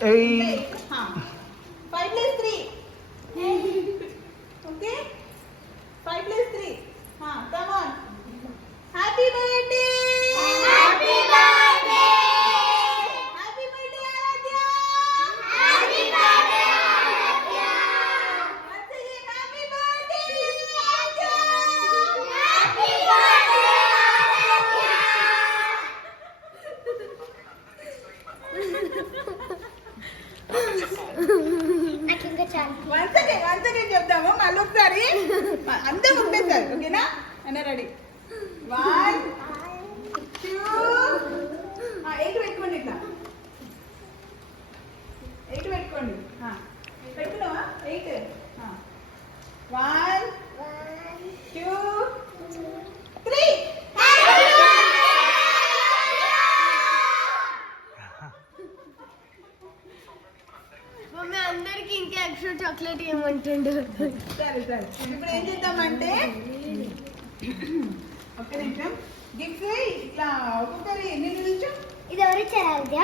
5 plus 3. Okay. 5 plus 3. Come on. Happy birthday. Happy birthday. Happy birthday, Aradhya. Happy birthday, Aradhya. Once again, happy birthday, Aradhya. Happy birthday, Aradhya. Once again చెప్తాము మళ్ళీ ఒకసారి అందరూ ఒకటేసారి ఓకేనా అన్న ready 1 2 8 పెట్టుకోండి ఇట్లా 8 పెట్టుకోండి పెట్టుకున్నావా 8 1 2 3 మమ్మీ అందరికి ఇంకా ఎక్స్ట్రా చాక్లెట్ ఇవ్వమంటుండు. సరే సరే ఇప్పుడు ఏం చేద్దామంటే ఒక్క నిమిషం గిఫ్ట్స్ ఇట్లా ఒక్కొక్కరి ఎన్ని నిమిషం ఇది ఎవరు ఇచ్చారు?